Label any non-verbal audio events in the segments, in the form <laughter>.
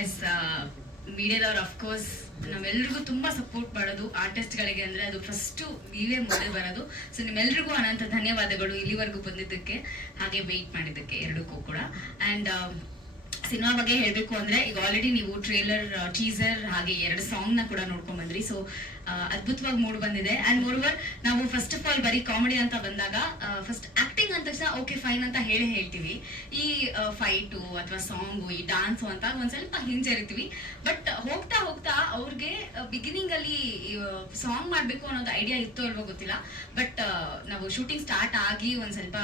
S ಮೀಡಿಯಾದವ್ರು of course ನಾವೆಲ್ರಿಗೂ ತುಂಬಾ support ಮಾಡೋದು ಆರ್ಟಿಸ್ಟ್ಗಳಿಗೆ ಅಂದ್ರೆ ಅದು ಫಸ್ಟ್ ನೀವೇ ಮುಂದೆ ಬರೋದು. ಸೊ ನಿಮ್ಮೆಲ್ರಿಗೂ ಅನಂತ ಧನ್ಯವಾದಗಳು ಇಲ್ಲಿವರೆಗೂ ಬಂದಿದ್ದಕ್ಕೆ. ಹಾಗೆ ವೆಯ್ಟ್ ಮಾಡಿದ್ದಕ್ಕೆ ಎರಡಕ್ಕೂ ಕೂಡ. ಅಂಡ್ ಸಿನಿಮಾ ಬಗ್ಗೆ ಹೇಳಬೇಕು ಅಂದ್ರೆ ಈಗ ಆಲ್ರೆಡಿ ನೀವು ಟ್ರೇಲರ್ ಟೀಸರ್ ಹಾಗೆ ಎರಡು ಸಾಂಗ್ನ ಕೂಡ ನೋಡ್ಕೊಂಡ್ ಬಂದ್ರಿ. ಸೊ ಅದ್ಭುತವಾಗಿ ಮೂಡ್ ಬಂದಿದೆ. ಅಂಡ್ ಮೂರ್ವರ್ ನಾವು ಫಸ್ಟ್ ಆಫ್ ಆಲ್ ಬರೀ ಕಾಮಿಡಿ ಅಂತ ಬಂದಾಗ ಫಸ್ಟ್ ಆಕ್ಟಿಂಗ್ ಅಂತ ತಕ್ಷಣ ಓಕೆ ಫೈನ್ ಅಂತ ಹೇಳಿ ಹೇಳ್ತೀವಿ. ಈ ಫೈಟು ಅಥವಾ ಸಾಂಗು ಈ ಡಾನ್ಸು ಅಂತ ಒಂದ್ ಸ್ವಲ್ಪ ಹಿಂಜರಿತೀವಿ ಬಟ್ ಹೋಗ್ತಾ ಹೋಗ್ತಾ ಅವ್ರಿಗೆ ಬಿಗಿನಿಂಗ್ ಅಲ್ಲಿ ಸಾಂಗ್ ಮಾಡ್ಬೇಕು ಅನ್ನೋದು ಐಡಿಯಾ ಇತ್ತೋ ಅಲ್ವಾ ಗೊತ್ತಿಲ್ಲ. ಬಟ್ ನಾವು ಶೂಟಿಂಗ್ ಸ್ಟಾರ್ಟ್ ಆಗಿ ಒಂದ್ ಸ್ವಲ್ಪ,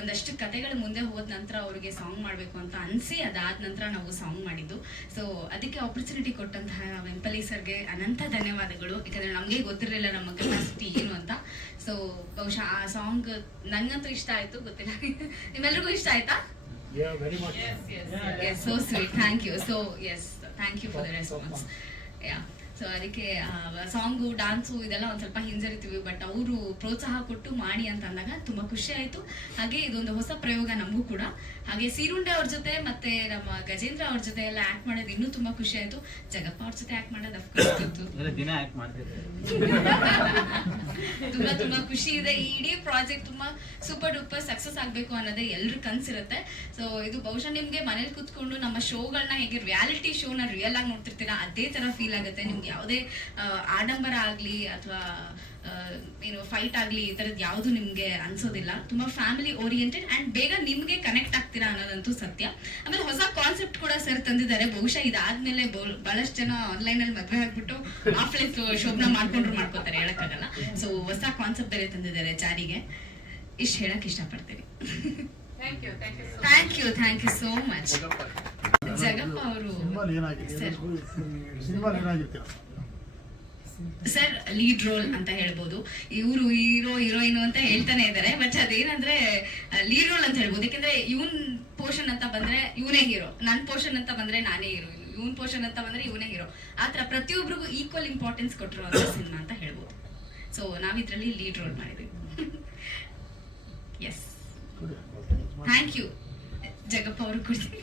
ಒಂದಷ್ಟು ಕತೆಗಳು ಮುಂದೆ ಹೋದ ನಂತರ ಅವ್ರಿಗೆ ಸಾಂಗ್ ಮಾಡ್ಬೇಕು ಅಂತ ಅನ್ಸಿ ಅದಾದ ನಂತರ ನಾವು ಸಾಂಗ್ ಮಾಡಿದ್ದು. ಸೊ ಅದಕ್ಕೆ ಆಪರ್ಚುನಿಟಿ ಕೊಟ್ಟಂತಹ ವೆಂಪಲಿ ಸರ್ಗೆ ಅನಂತ ಧನ್ಯವಾದಗಳು. ಯಾಕಂದ್ರೆ ನಮ್ಗೆ ಗೊತ್ತಿರಲಿಲ್ಲ ನಮ್ಮ ಕೆಪಾಸಿಟಿ ಬಹುಶಃ ಆ ಸಾಂಗ್ ನನ್ಗಂತೂ ಇಷ್ಟ ಆಯ್ತು ಗೊತ್ತಿಲ್ಲ. ನಿಮ್ಮೆಲ್ರಿಗೂ ಇಷ್ಟ ಆಯ್ತಾ. Yes so sweet thank you so yes thank you for the response yeah so ಅದಕ್ಕೆ ಸಾಂಗು ಡಾನ್ಸು ಇದೆಲ್ಲ ಒಂದು ಸ್ವಲ್ಪ ಹಿಂಜರಿತೀವಿ. ಬಟ್ ಅವರು ಪ್ರೋತ್ಸಾಹ ಕೊಟ್ಟು ಮಾಡಿ ಅಂತ ಅಂದಾಗ ತುಂಬಾ ಖುಷಿ ಆಯಿತು. ಹಾಗೆ ಇದೊಂದು ಹೊಸ ಪ್ರಯೋಗ ನಮಗೂ ಕೂಡ. ಹಾಗೆ ಸೀರುಂಡೆ ಅವ್ರ ಜೊತೆ ಮತ್ತೆ ನಮ್ಮ ಗಜೇಂದ್ರ ಅವ್ರ ಜೊತೆ ಎಲ್ಲ ಆಕ್ಟ್ ಮಾಡೋದು ಇನ್ನೂ ತುಂಬಾ ಖುಷಿ ಆಯಿತು. ಜಗಪ್ಪ ಅವ್ರ ಜೊತೆ ಆಕ್ಟ್ ಮಾಡೋದು ಅಫ್ಕೋರ್ಸ್ ಗೊತ್ತು. <laughs> <laughs> ತುಂಬಾ ತುಂಬಾ ಖುಷಿ ಇದೆ. ಈ ಇಡೀ ಪ್ರಾಜೆಕ್ಟ್ ತುಂಬಾ ಸೂಪರ್ ಡೂಪರ್ ಸಕ್ಸಸ್ ಆಗ್ಬೇಕು ಅನ್ನೋದೇ ಎಲ್ರ ಕನ್ಸಿರುತ್ತೆ. ಸೊ ಇದು ಬಹುಶಃ ನಿಮ್ಗೆ ಮನೇಲಿ ಕುತ್ಕೊಂಡು ನಮ್ಮ ಶೋಗಳನ್ನ ಹೇಗೆ ರಿಯಾಲಿಟಿ ಶೋನ ರಿಯಲ್ ಆಗಿ ನೋಡ್ತಿರ್ತೀರಾ ಅದೇ ತರ ಫೀಲ್ ಆಗುತ್ತೆ ನಿಮ್ಗೆ. ಯಾವುದೇ ಆ, ಆಡಂಬರ ಆಗ್ಲಿ ಅಥವಾ ಏನು ಫೈಟ್ ಆಗ್ಲಿ ಈ ತರದ್ ಯಾವುದು ನಿಮ್ಗೆ ಅನ್ಸೋದಿಲ್ಲ. ತುಂಬಾ ಫ್ಯಾಮಿಲಿ ಓರಿಯೆಂಟೆಡ್ ಅಂಡ್ ಬೇಗ ನಿಮ್ಗೆ ಕನೆಕ್ಟ್ ಆಗ್ತೀರಾ ಅನ್ನೋದಂತೂ ಸತ್ಯ. ಆಮೇಲೆ ಹೊಸ ಕಾನ್ಸೆಪ್ಟ್ ಕೂಡ ಸರ್ ತಂದಿದ್ದಾರೆ. ಬಹುಶಃ ಇದಾದ್ಮೇಲೆ ಬಹು- ಬಹಳಷ್ಟು ಜನ ಆನ್ಲೈನ್ ಅಲ್ಲಿ ಮದ್ವೆ ಆಗ್ಬಿಟ್ಟು ಆಫ್ಲೈನ್ ಶೋಭನ ಮಾಡ್ಕೊಂಡ್ರು ಮಾಡ್ಕೋತಾರೆ ಹೇಳಕ್ಕಾಗಲ್ಲ. ಸೊ ಹೊಸ ಕಾನ್ಸೆಪ್ಟ್ ಬೇರೆ ತಂದಿದ್ದಾರೆ ಜಾರಿಗೆ. ಇಷ್ಟು ಹೇಳಕ್ ಇಷ್ಟಪಡ್ತೀನಿ. Thank you, thank you so much. Thank you thank you so much Jagappa ಅವರು ಸಿನಿಮಾಲ್ ಏನಾಗಿದೆ? ಸರ್. ಸಿನಿಮಾಲ್ ಏನಾಗಿರ್ತೀರ ಸರ್ ಲೀಡ್ ರೋಲ್ ಅಂತ ಹೇಳ್ಬೋದು. ಇವರು ಹೀರೋ ಹೀರೋಯಿನ್ ಅಂತ ಹೇಳ್ತಾನೆ ಇದ್ದಾರೆ. ಬಟ್ ಅದೇನಂದ್ರೆ ಲೀಡ್ ರೋಲ್ ಅಂತ ಹೇಳ್ಬೋದು. ಯಾಕಂದ್ರೆ ಇವನ್ ಪೋರ್ಷನ್ ಅಂತ ಬಂದ್ರೆ ಇವನೇ ಹೀರೋ ನನ್ ಪೋರ್ಷನ್ ಅಂತ ಬಂದ್ರೆ ನಾನೇ ಹೀರೋ ಇವನ್ ಪೋರ್ಷನ್ ಅಂತ ಬಂದ್ರೆ ಇವನೇ ಹೀರೋ ಆತರ ಪ್ರತಿಯೊಬ್ಬರಿಗೂ ಈಕ್ವಲ್ ಇಂಪಾರ್ಟೆನ್ಸ್ ಕೊಟ್ಟಿರೋ ಸಿನಿಮಾ ಅಂತ ಹೇಳ್ಬೋದು. ಸೊ ನಾವಿದ್ರಲ್ಲಿ ಲೀಡ್ ರೋಲ್ ಮಾಡಿದ್ವಿ ಎಸ್ ಥ್ಯಾಂಕ್ ಯು ಜಗಪ್ಪ ಅವರು ಕೊಡ್ತೀನಿ